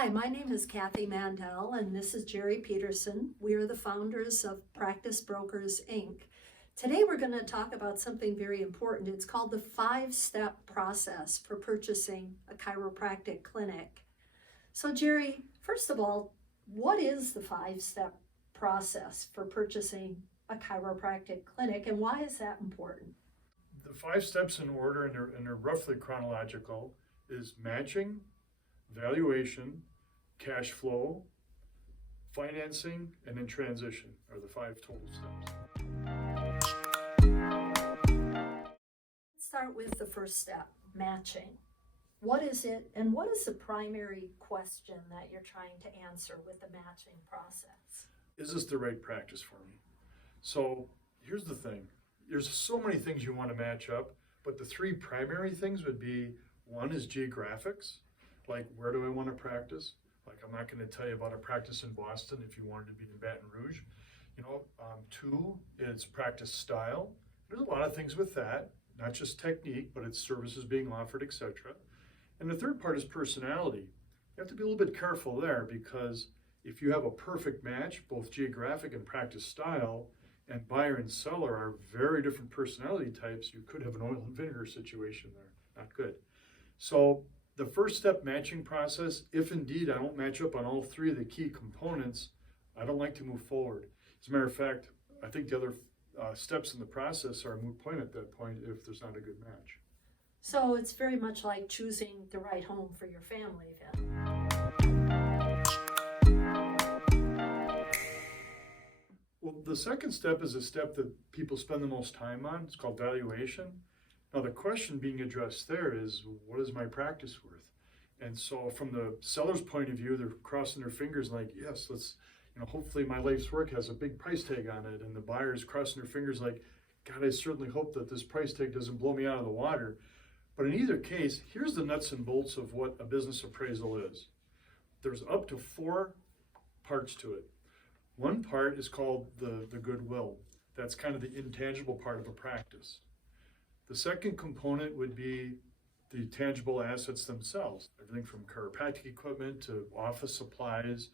Hi, my name is Kathy Mandel, and this is Jerry Peterson. We are the founders of Practice Brokers, Inc. Today we're going to talk about something very important. It's called the 5-step process for purchasing a chiropractic clinic. So Jerry, first of all, what is the 5-step process for purchasing a chiropractic clinic, and why is that important? The 5 steps in order, and they're roughly chronological, is matching, valuation, cash flow, financing, and then transition are the 5 total steps. Let's start with the first step, matching. What is it, and what is the primary question that you're trying to answer with the matching process? Is this the right practice for me? So here's the thing. There's so many things you want to match up, but the 3 primary things would be, one is geographics, like where do I want to practice? Like I'm not going to tell you about a practice in Boston if you wanted to be in Baton Rouge. 2 is practice style. There's a lot of things with that, not just technique, but it's services being offered, etc. And the third part is personality. You have to be a little bit careful there because if you have a perfect match, both geographic and practice style, and buyer and seller are very different personality types, you could have an oil and vinegar situation there. Not good. So the first step, matching process, if indeed I don't match up on all 3 of the key components, I don't like to move forward. As a matter of fact, I think the other steps in the process are a moot point at that point if there's not a good match. So it's very much like choosing the right home for your family then. Well, the second step is a step that people spend the most time on. It's called valuation. Now, the question being addressed there is, what is my practice worth? And so from the seller's point of view, they're crossing their fingers like, yes, let's, hopefully my life's work has a big price tag on it. And the buyer's crossing their fingers like, God, I certainly hope that this price tag doesn't blow me out of the water. But in either case, here's the nuts and bolts of what a business appraisal is. There's up to 4 parts to it. One part is called the goodwill. That's kind of the intangible part of a practice. The second component would be the tangible assets themselves, everything from chiropractic equipment to office supplies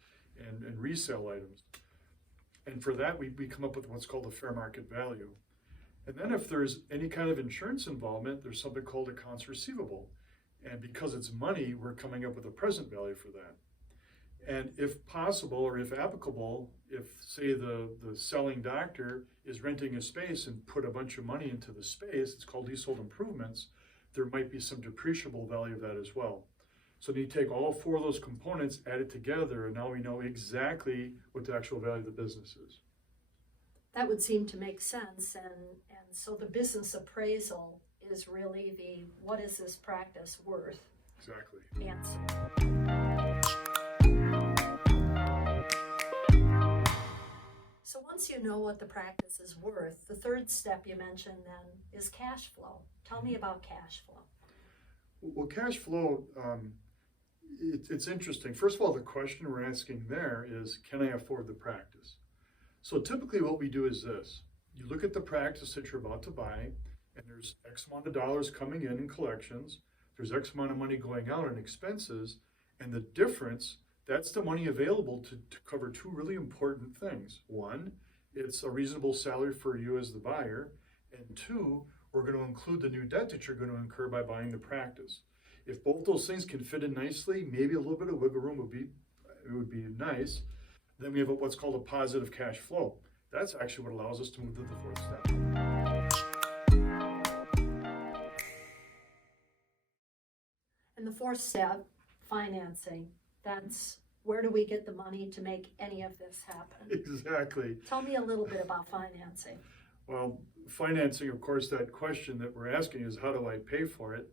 and resale items. And for that, we come up with what's called a fair market value. And then if there's any kind of insurance involvement, there's something called accounts receivable. And because it's money, we're coming up with a present value for that. And if possible, or if applicable, if say the selling doctor is renting a space and put a bunch of money into the space, it's called leasehold improvements, there might be some depreciable value of that as well. So you take all 4 of those components, add it together, and now we know exactly what the actual value of the business is. That would seem to make sense, and so the business appraisal is really the what is this practice worth? Exactly. Answer. So once you know what the practice is worth, the third step you mentioned then is cash flow. Tell me about cash flow. Well, cash flow, it's interesting. First of all, the question we're asking there is, can I afford the practice? So typically what we do is this. You look at the practice that you're about to buy, and there's X amount of dollars coming in collections, there's X amount of money going out in expenses, and the difference, that's the money available to cover 2 really important things. 1, it's a reasonable salary for you as the buyer, and 2, we're going to include the new debt that you're going to incur by buying the practice. If both those things can fit in nicely, maybe a little bit of wiggle room would be nice. Then we have what's called a positive cash flow. That's actually what allows us to move to the 4th step. And the 4th step, financing. That's where do we get the money to make any of this happen? Exactly. Tell me a little bit about financing. Well, financing, of course, that question that we're asking is how do I pay for it?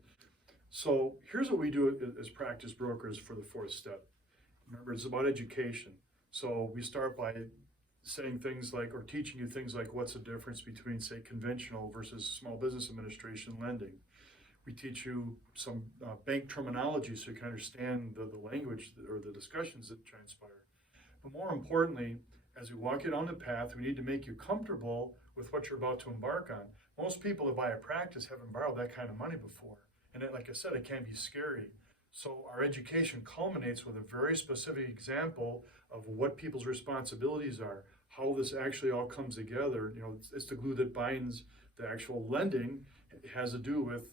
So here's what we do as practice brokers for the 4th step. Remember, it's about education. So we start by saying things like, or teaching you things like what's the difference between, say, conventional versus small business administration lending. We teach you some bank terminology so you can understand the language or the discussions that transpire. But more importantly, as we walk you down the path, we need to make you comfortable with what you're about to embark on. Most people that buy a practice haven't borrowed that kind of money before. And like I said, it can be scary. So our education culminates with a very specific example of what people's responsibilities are, how this actually all comes together. You know, it's the glue that binds the actual lending. It has to do with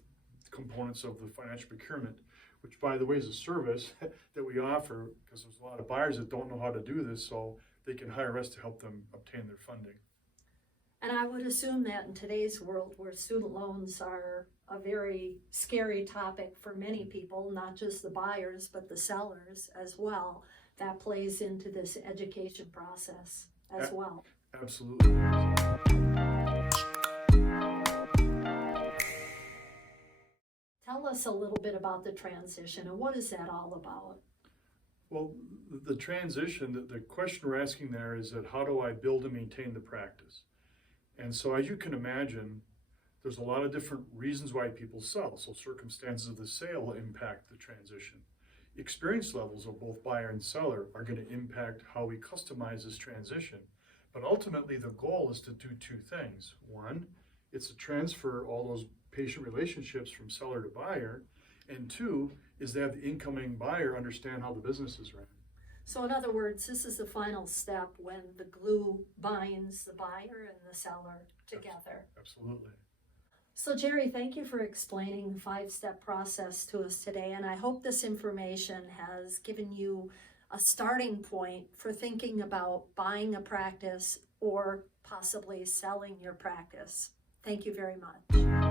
components of the financial procurement, which, by the way, is a service that we offer because there's a lot of buyers that don't know how to do this, so they can hire us to help them obtain their funding. And I would assume that in today's world where student loans are a very scary topic for many people, not just the buyers, but the sellers as well, that plays into this education process as well. Absolutely. Tell us a little bit about the transition and what is that all about? Well, the transition, the question we're asking there is that how do I build and maintain the practice? And so as you can imagine, there's a lot of different reasons why people sell. So circumstances of the sale impact the transition. Experience levels of both buyer and seller are going to impact how we customize this transition. But ultimately, the goal is to do two things. One, it's to transfer all those patient relationships from seller to buyer. And two, is to have the incoming buyer understand how the business is ran. So in other words, this is the final step when the glue binds the buyer and the seller together. Absolutely. So Jerry, thank you for explaining the 5-step process to us today, and I hope this information has given you a starting point for thinking about buying a practice or possibly selling your practice. Thank you very much.